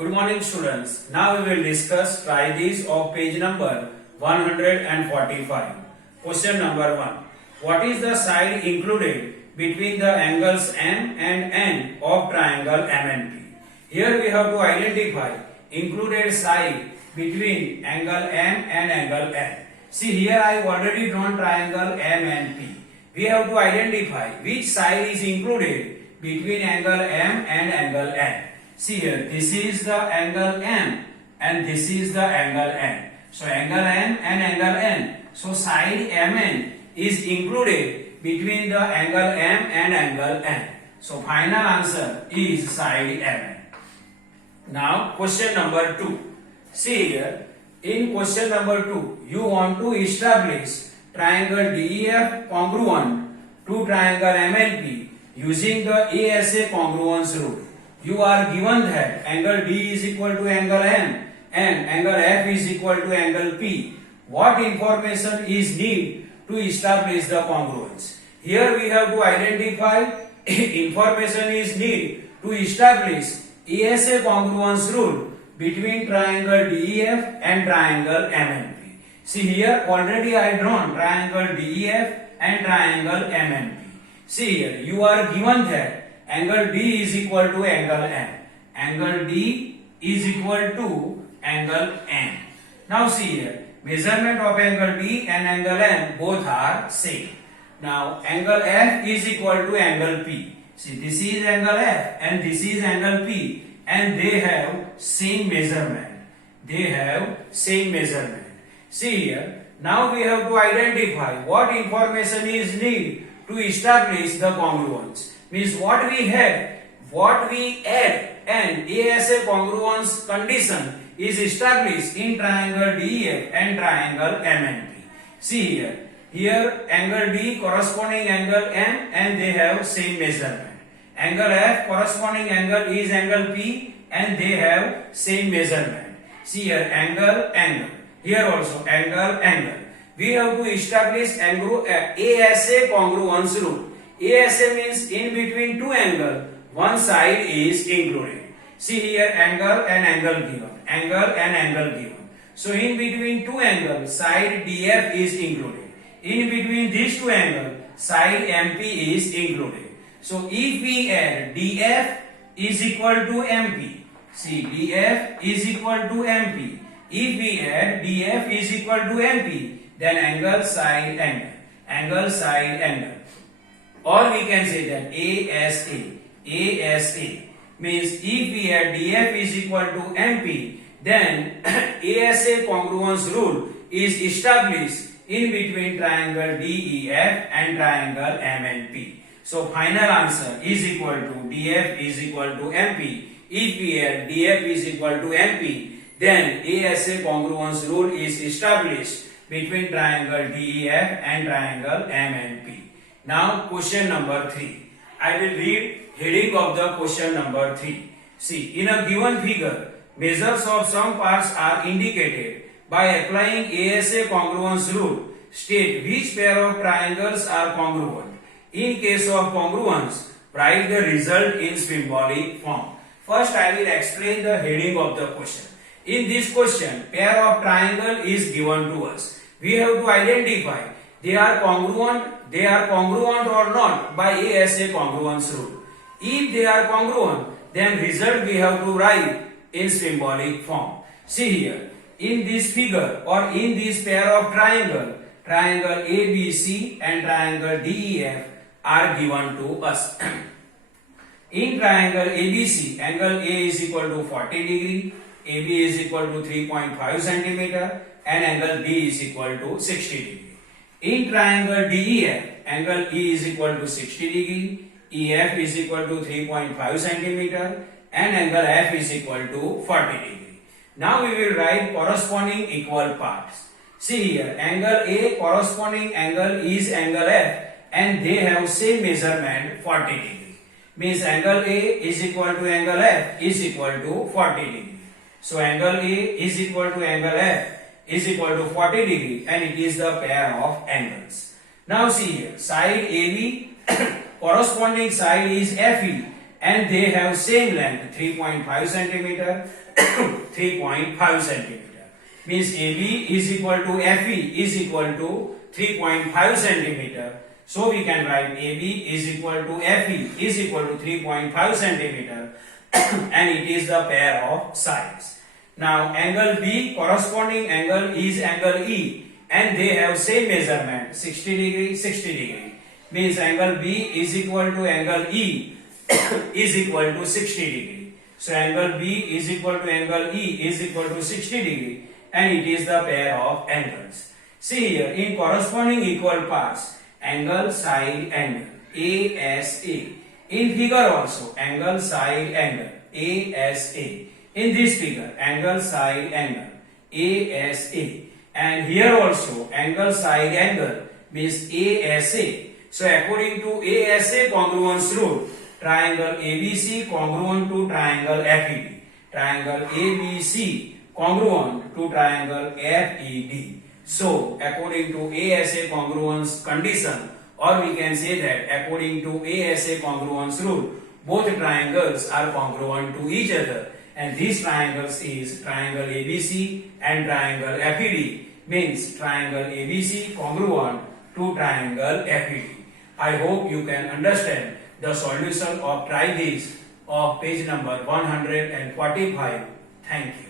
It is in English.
Good morning students. Now we will discuss try these of page number 145. Question number 1. What is the side included between the angles M and N of triangle MNP? Here we have to identify included side between angle M and angle N. See, here I have already drawn triangle M and P. We have to identify which side is included between angle M and angle N. See here, this is the angle M and this is the angle N. So angle M and angle N. So side MN is included between the angle M and angle N. So final answer is side MN. Now question number 2. See here, in question number 2, you want to establish triangle DEF congruent to triangle MNP using the ASA congruence rule. You are given that angle D is equal to angle M and angle F is equal to angle P. What information is needed to establish the congruence? Here we have to identify information is needed to establish ASA congruence rule between triangle DEF and triangle MNP. See here, already I drawn triangle DEF and triangle MNP. See here, you are given that angle D is equal to angle M. Angle D is equal to angle M. Now see here, measurement of angle D and angle M both are same. Now angle F is equal to angle P. See, this is angle F and this is angle P and they have same measurement. They have same measurement. See here, now we have to identify what information is needed to establish the congruence. Means what we add and ASA congruence condition is established in triangle DEF and triangle MNP. See here angle D corresponding angle M and they have same measurement. Angle F corresponding angle is angle P and they have same measurement. See here angle. Here also angle. We have to establish ASA congruence rule. ASA means in between two angles, one side is included. See here angle and angle given. So in between two angles, side DF is included. In between these two angles, side MP is included. So if we add DF is equal to MP. See, DF is equal to MP. If we add DF is equal to MP, then angle side angle. Or we can say that ASA means if we add DF is equal to MP, then ASA congruence rule is established in between triangle DEF and triangle MNP. So final answer is equal to DF is equal to MP. If we add DF is equal to MP, then ASA congruence rule is established between triangle DEF and triangle MNP. Now question number 3. I will read heading of the question number 3. See, in a given figure, measures of some parts are indicated by applying ASA congruence rule. State which pair of triangles are congruent. In case of congruence, write the result in symbolic form. First, I will explain the heading of the question. In this question, pair of triangle is given to us. We have to identify they are congruent or not by ASA congruence rule. If they are congruent, then result we have to write in symbolic form. See here, in this figure or in this pair of triangle ABC and triangle DEF are given to us. In triangle ABC, angle A is equal to 40 degree, AB is equal to 3.5 centimeter and angle B is equal to 60 degree. In triangle DEF, angle E is equal to 60 degree, EF is equal to 3.5 centimeter and angle F is equal to 40 degree. Now we will write corresponding equal parts. See here, angle A corresponding angle is angle F and they have same measurement 40 degree. Means angle A is equal to angle F is equal to 40 degree. So angle A is equal to angle F is equal to 40 degree and it is the pair of angles. Now see here, side AB corresponding side is FE and they have same length 3.5 centimeter 3.5 centimeter. Means AB is equal to FE is equal to 3.5 centimeter. So we can write AB is equal to FE is equal to 3.5 centimeter and it is the pair of sides. Now angle B, corresponding angle is angle E and they have same measurement 60 degree 60 degree. Means angle B is equal to angle E is equal to 60 degree. So angle B is equal to angle E is equal to 60 degree and it is the pair of angles. See here, in corresponding equal parts, angle, side, angle, ASA. In figure also, angle, side, angle, ASA. In this figure, angle, side, angle, ASA. And here also, angle, side, angle means ASA. So according to ASA congruence rule, triangle ABC congruent to triangle FED. Triangle ABC congruent to triangle FED. So according to ASA congruence condition, or we can say that according to ASA congruence rule, both triangles are congruent to each other, and these triangles is triangle ABC and triangle FED. Means triangle ABC congruent to triangle FED. I hope you can understand the solution of try this of page number 145. Thank you.